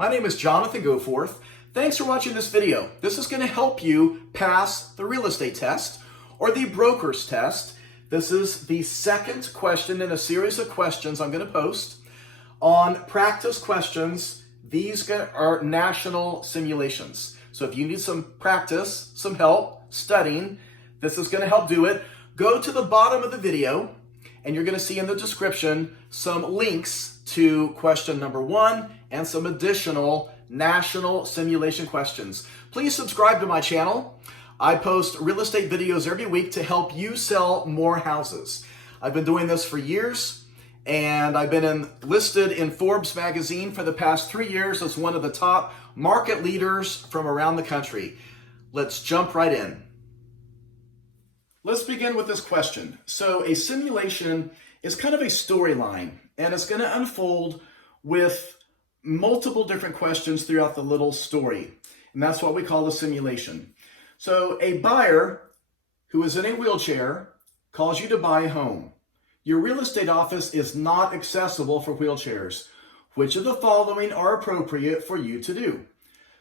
My name is Jonathan Goforth. Thanks for watching this video. This is going to help you pass the real estate test or the broker's test. This is the second question in a series of questions I'm going to post on practice questions. These are national simulations. So if you need some practice, some help studying, this is going to help do it. Go to the bottom of the video and you're going to see in the description some links to question number 1 and some additional national simulation questions. Please subscribe to my channel. I post real estate videos every week to help you sell more houses. I've been doing this for years, and I've been listed in Forbes magazine for the past 3 years as one of the top market leaders from around the country. Let's jump right in. Let's begin with this question. So a simulation is kind of a storyline, and it's going to unfold with multiple different questions throughout the little story. And that's what we call a simulation. So a buyer who is in a wheelchair calls you to buy a home. Your real estate office is not accessible for wheelchairs. Which of the following are appropriate for you to do?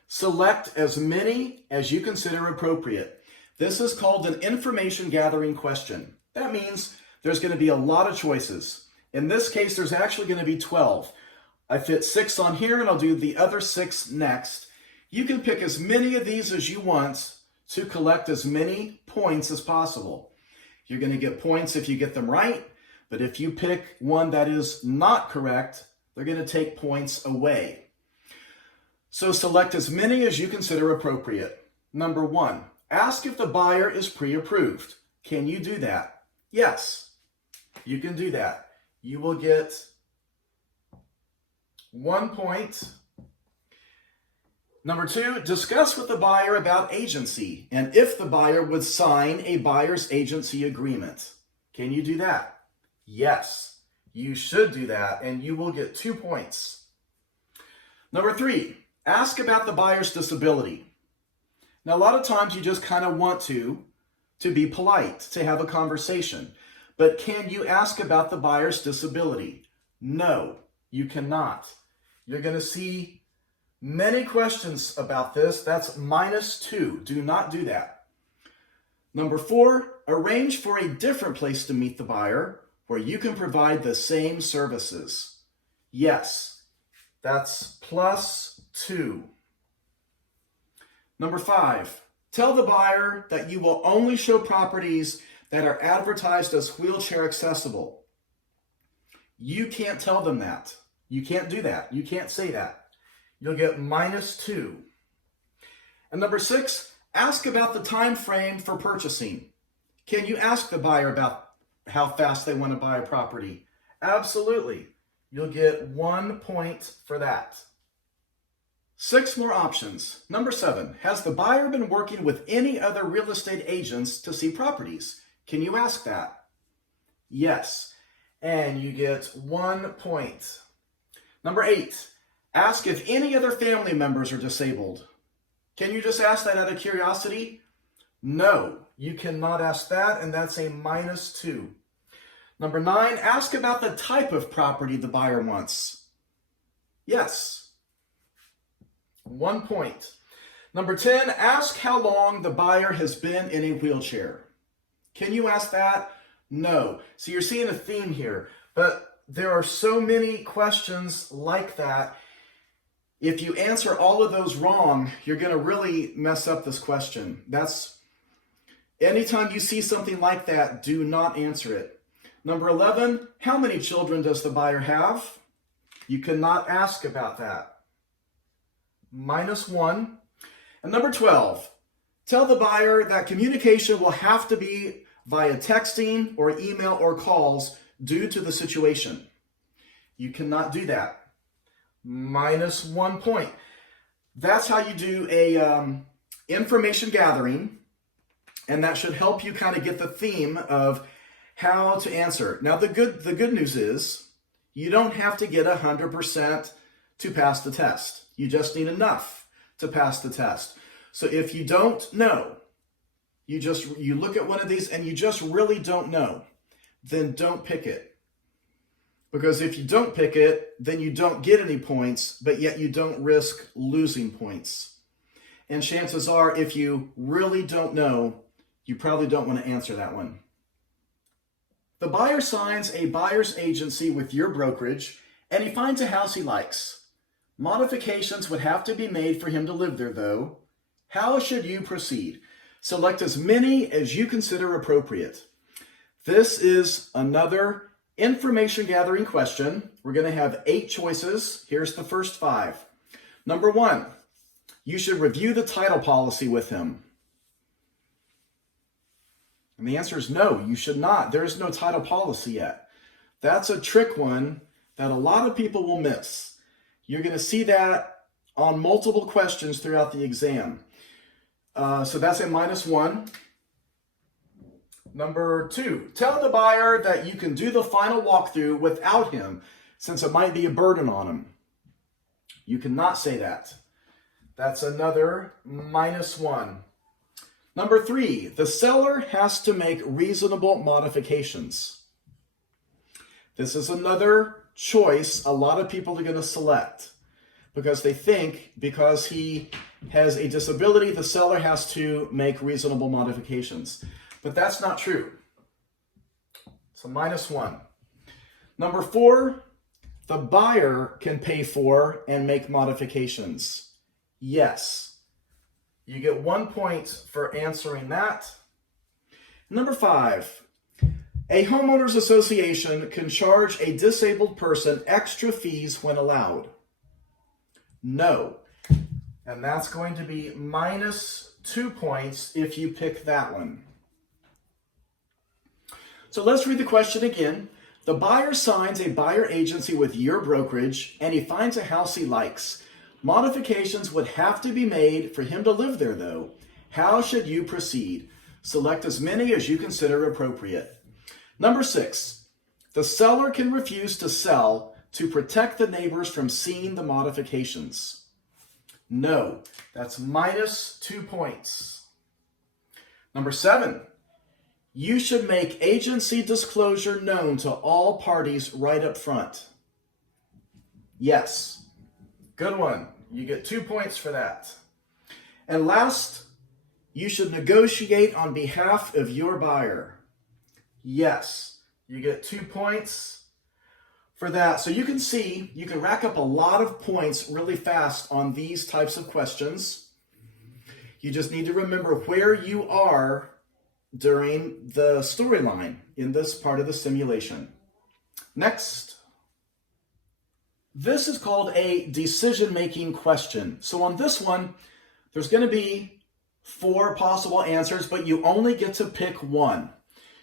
Select as many as you consider appropriate. This is called an information gathering question. That means there's going to be a lot of choices. In this case, there's actually going to be 12. I fit 6 on here and I'll do the other 6 next. You can pick as many of these as you want to collect as many points as possible. You're going to get points if you get them right, but if you pick one that is not correct, they're going to take points away. So select as many as you consider appropriate. Number 1, ask if the buyer is pre-approved. Can you do that? Yes, you can do that. You will get 1 point. Number 2, discuss with the buyer about agency and if the buyer would sign a buyer's agency agreement. Can you do that? Yes, you should do that and you will get 2 points. Number 3, ask about the buyer's disability. Now, a lot of times you just kind of want to be polite, to have a conversation. But can you ask about the buyer's disability? No, you cannot. You're going to see many questions about this. That's -2. Do not do that. Number 4, arrange for a different place to meet the buyer where you can provide the same services. Yes, that's +2. Number 5, tell the buyer that you will only show properties that are advertised as wheelchair accessible. You can't tell them that. You can't do that. You can't say that. You'll get -2. And number 6, ask about the time frame for purchasing. Can you ask the buyer about how fast they want to buy a property? Absolutely. You'll get 1 point for that. 6 more options. Number 7, has the buyer been working with any other real estate agents to see properties? Can you ask that? Yes, and you get 1 point. Number 8, ask if any other family members are disabled. Can you just ask that out of curiosity? No, you cannot ask that, and that's a -2. Number 9, ask about the type of property the buyer wants. Yes, 1 point. Number 10, ask how long the buyer has been in a wheelchair. Can you ask that? No. So you're seeing a theme here, but there are so many questions like that. If you answer all of those wrong, you're going to really mess up this question. Anytime you see something like that, do not answer it. Number 11, how many children does the buyer have? You cannot ask about that. -1. And number 12, tell the buyer that communication will have to be via texting or email or calls due to the situation. You cannot do that. -1 point. That's how you do a information gathering, and that should help you kind of get the theme of how to answer. Now, the good news is you don't have to get 100% to pass the test. You just need enough to pass the test. So if you don't know, you look at one of these and you just really don't know, then don't pick it. Because if you don't pick it, then you don't get any points, but yet you don't risk losing points. And chances are, if you really don't know, you probably don't want to answer that one. The buyer signs a buyer's agency with your brokerage, and he finds a house he likes. Modifications would have to be made for him to live there, though. How should you proceed? Select as many as you consider appropriate. This is another information gathering question. We're going to have 8 choices. Here's the first 5. Number 1, you should review the title policy with him. And the answer is no, you should not. There is no title policy yet. That's a trick one that a lot of people will miss. You're going to see that on multiple questions throughout the exam. So that's a -1. Number 2, tell the buyer that you can do the final walkthrough without him, since it might be a burden on him. You cannot say that. That's another -1. Number 3, the seller has to make reasonable modifications. This is another choice a lot of people are going to select because they think because he has a disability, the seller has to make reasonable modifications. But that's not true. It's a -1. Number 4, the buyer can pay for and make modifications. Yes. You get 1 point for answering that. Number 5, a homeowners association can charge a disabled person extra fees when allowed. No. And that's going to be -2 points if you pick that one. So let's read the question again. The buyer signs a buyer agency with your brokerage and he finds a house he likes. Modifications would have to be made for him to live there, though. How should you proceed? Select as many as you consider appropriate. Number 6, the seller can refuse to sell to protect the neighbors from seeing the modifications. No, that's -2 points. Number 7, you should make agency disclosure known to all parties right up front. Yes. Good one. You get 2 points for that. And last, you should negotiate on behalf of your buyer. Yes. You get 2 points for that. So you can see, you can rack up a lot of points really fast on these types of questions. You just need to remember where you are during the storyline in this part of the simulation. Next. This is called a decision-making question. So on this one, there's going to be 4 possible answers, but you only get to pick one.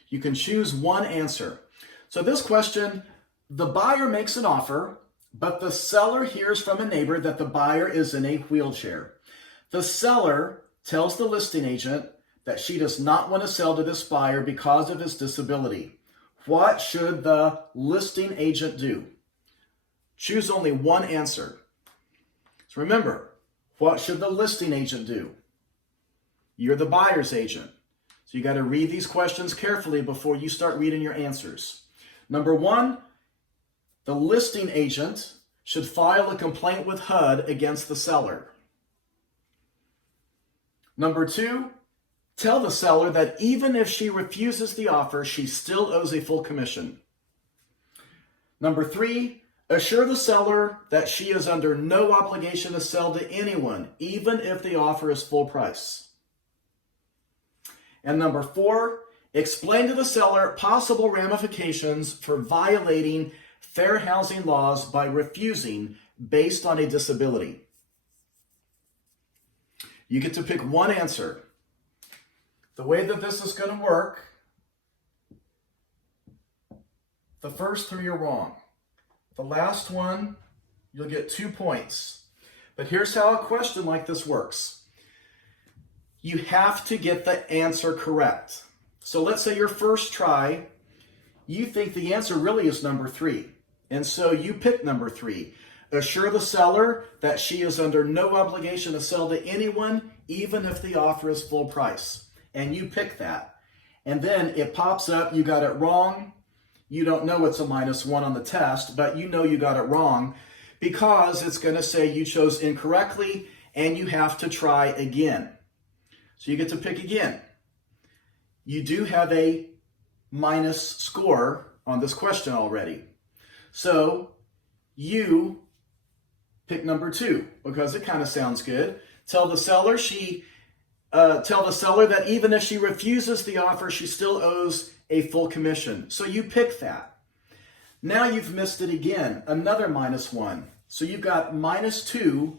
You can choose one answer. So this question, the buyer makes an offer, but the seller hears from a neighbor that the buyer is in a wheelchair. The seller tells the listing agent that she does not want to sell to this buyer because of his disability. What should the listing agent do? Choose only one answer. So remember, what should the listing agent do? You're the buyer's agent. So you got to read these questions carefully before you start reading your answers. Number 1, the listing agent should file a complaint with HUD against the seller. Number 2, tell the seller that even if she refuses the offer, she still owes a full commission. Number 3, assure the seller that she is under no obligation to sell to anyone, even if the offer is full price. And number 4, explain to the seller possible ramifications for violating fair housing laws by refusing based on a disability. You get to pick one answer. The way that this is going to work, the first 3 are wrong. The last one, you'll get 2 points. But here's how a question like this works. You have to get the answer correct. So let's say your first try, you think the answer really is number 3. And so you pick number 3. Assure the seller that she is under no obligation to sell to anyone, even if the offer is full price. And you pick that. And then it pops up, you got it wrong. you don't know it's a -1 on the test, but you know you got it wrong because it's going to say you chose incorrectly and you have to try again. So you get to pick again. You do have a minus score on this question already. So you pick number 2 because it kind of sounds good. Tell the seller that even if she refuses the offer, she still owes a full commission. So you pick that. Now you've missed it again, another -1. So you've got -2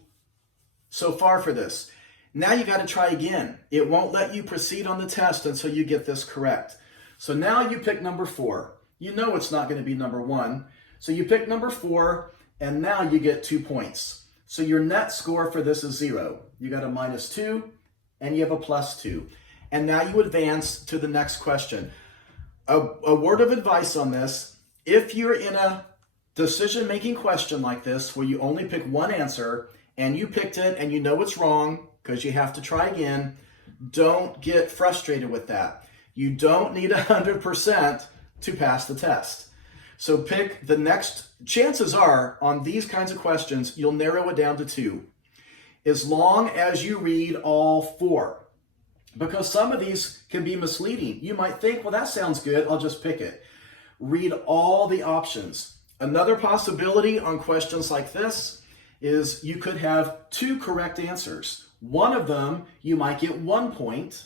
so far for this. Now you got to try again. It won't let you proceed on the test until you get this correct. So now you pick number 4. You know it's not going to be number 1. So you pick number 4, and now you get 2 points. So your net score for this is 0. You got a -2, and you have a +2. And now you advance to the next question. A word of advice on this: if you're in a decision-making question like this, where you only pick one answer, and you picked it and you know it's wrong because you have to try again, don't get frustrated with that. You don't need 100% to pass the test. So pick the next. Chances are on these kinds of questions, you'll narrow it down to 2. As long as you read all 4. Because some of these can be misleading. You might think, well, that sounds good, I'll just pick it. Read all the options. Another possibility on questions like this is you could have 2 correct answers. One of them, you might get 1 point,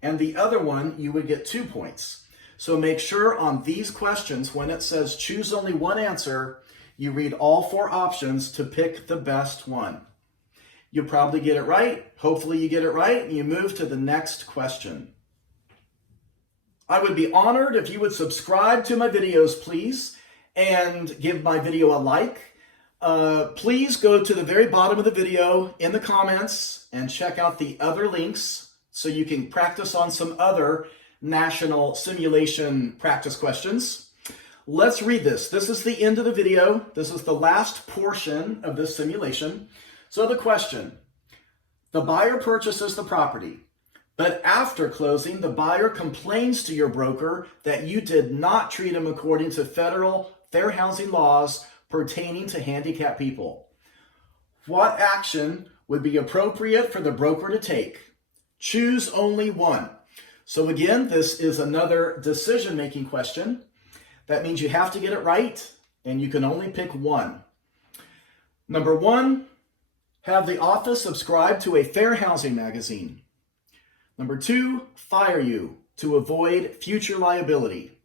and the other one, you would get 2 points. So make sure on these questions, when it says choose only one answer, you read all 4 options to pick the best one. You'll probably get it right. Hopefully you get it right, and you move to the next question. I would be honored if you would subscribe to my videos, please, and give my video a like. Please go to the very bottom of the video in the comments and check out the other links so you can practice on some other national simulation practice questions. Let's read this. This is the end of the video. This is the last portion of this simulation. So the question: the buyer purchases the property, but after closing, the buyer complains to your broker that you did not treat him according to federal fair housing laws pertaining to handicapped people. What action would be appropriate for the broker to take? Choose only one. So again, this is another decision-making question. That means you have to get it right, and you can only pick one. Number 1, have the office subscribe to a fair housing magazine. Number 2, fire you to avoid future liability.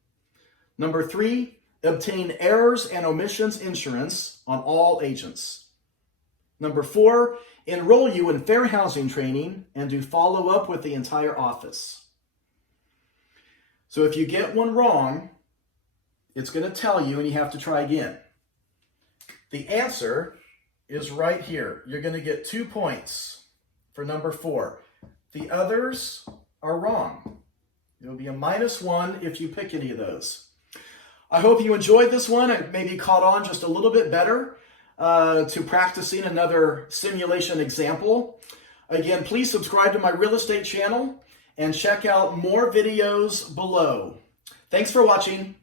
Number 3, obtain errors and omissions insurance on all agents. Number 4, enroll you in fair housing training and do follow up with the entire office. So if you get one wrong, it's going to tell you and you have to try again. The answer is right here. You're going to get 2 points for number 4. The others are wrong. It'll be a -1 if you pick any of those. I hope you enjoyed this one and maybe caught on just a little bit better to practicing another simulation example. Again, please subscribe to my real estate channel and check out more videos below. Thanks for watching.